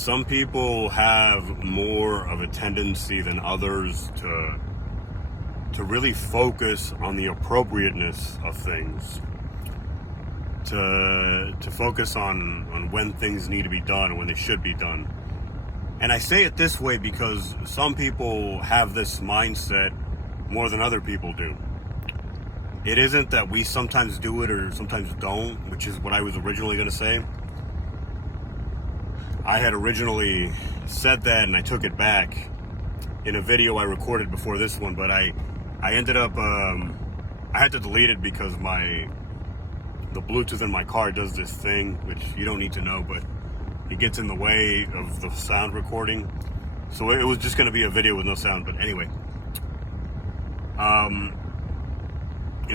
some people have more of a tendency than others to really focus on the appropriateness of things, to focus on when things need to be done and when they should be done. And I say it this way because some people have this mindset more than other people do. It isn't that we sometimes do it or sometimes don't, which is what I was originally going to say. I had originally said that and I took it back in a video I recorded before this one, but I ended up, I had to delete it because the Bluetooth in my car does this thing, which you don't need to know, but it gets in the way of the sound recording. So it was just going to be a video with no sound, but anyway.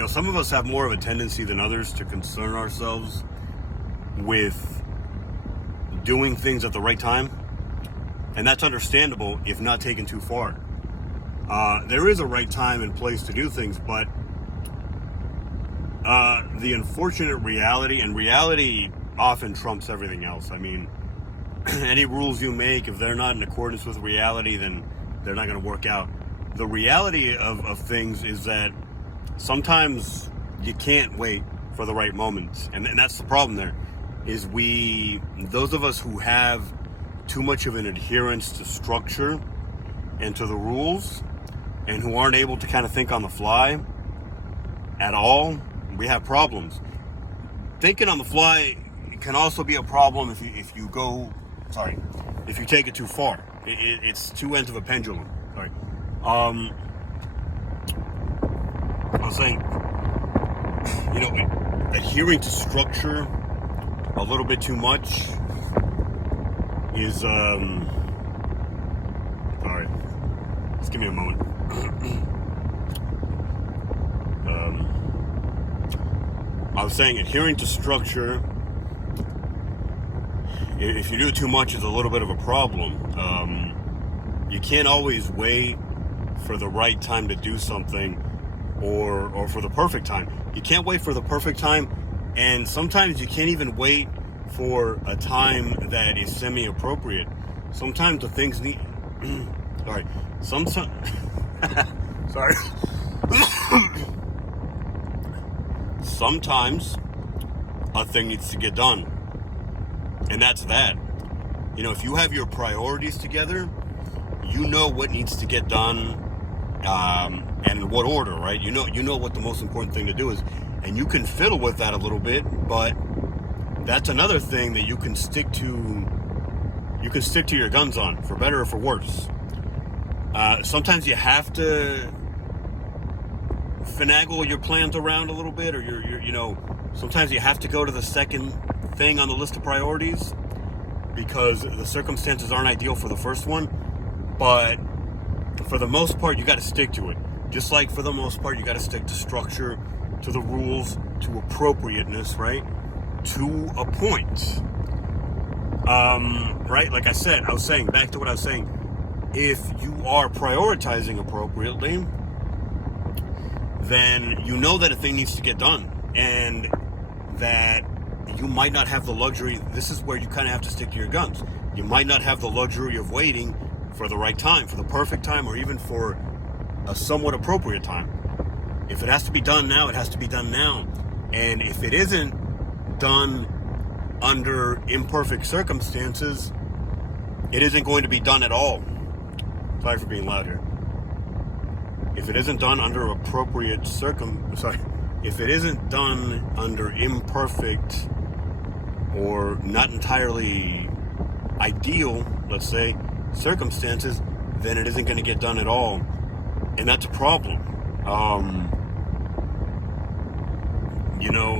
Some of us have more of a tendency than others to concern ourselves with doing things at the right time. And that's understandable if not taken too far. There is a right time and place to do things, but the unfortunate reality, and reality often trumps everything else. I mean, any rules you make, if they're not in accordance with reality, then they're not going to work out. The reality of things is that sometimes you can't wait for the right moments. And that's the problem there, is those of us who have too much of an adherence to structure and to the rules, and who aren't able to kind of think on the fly at all, we have problems. Thinking on the fly can also be a problem if you take it too far. It's two ends of a pendulum. Sorry. I was saying, adhering to structure a little bit too much is, sorry, just give me a moment. I was saying adhering to structure, if you do it too much, is a little bit of a problem. You can't always wait for the right time to do something or for the perfect time. You can't wait for the perfect time, and sometimes you can't even wait for a time that is semi-appropriate. Sometimes the things need... sorry. Sorry. Sometimes a thing needs to get done. And that's that. If you have your priorities together, you know what needs to get done, and in what order, right? You know what the most important thing to do is. And you can fiddle with that a little bit, but that's another thing that you can stick to. You can stick to your guns on, for better or for worse. Sometimes you have to finagle your plans around a little bit, or sometimes you have to go to the second thing on the list of priorities because the circumstances aren't ideal for the first one. But for the most part, you got to stick to it. Just like for the most part, you got to stick to structure, to the rules, to appropriateness, right? To a point. Right? Like I was saying, back to what I was saying. If you are prioritizing appropriately, then you know that a thing needs to get done, and that you might not have the luxury. This is where you kind of have to stick to your guns. You might not have the luxury of waiting for the right time, for the perfect time, or even for a somewhat appropriate time. If it has to be done now, it has to be done now. And if it isn't done under imperfect circumstances, it isn't going to be done at all. Sorry for being loud here. If it isn't done under if it isn't done under imperfect or not entirely ideal, let's say, circumstances, then it isn't going to get done at all. And that's a problem.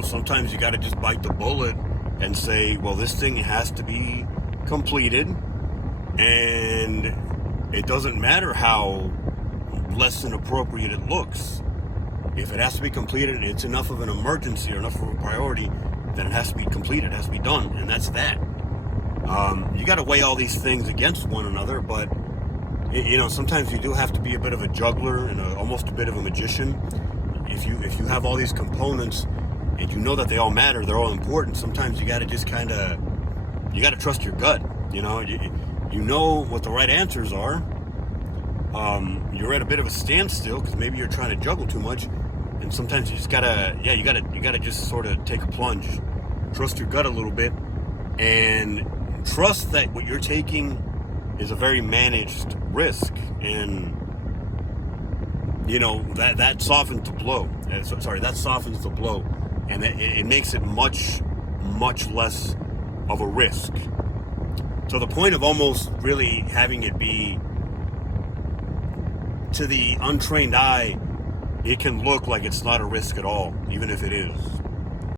Sometimes you got to just bite the bullet and say, well, this thing has to be completed, and it doesn't matter how less than appropriate it looks. If it has to be completed and it's enough of an emergency or enough of a priority, then it has to be completed, it has to be done, and that's that. You got to weigh all these things against one another, but sometimes you do have to be a bit of a juggler and almost a bit of a magician. If you have all these components and you know that they all matter, they're all important, sometimes you got to just you got to trust your gut. You know, you know what the right answers are. You're at a bit of a standstill because maybe you're trying to juggle too much, and sometimes you just gotta, you gotta just sort of take a plunge, trust your gut a little bit, and trust that what you're taking is a very managed risk, and you know that softens the blow. That softens the blow, and it makes it much less of a risk. To the point of almost really having it be, to the untrained eye, it can look like it's not a risk at all, even if it is.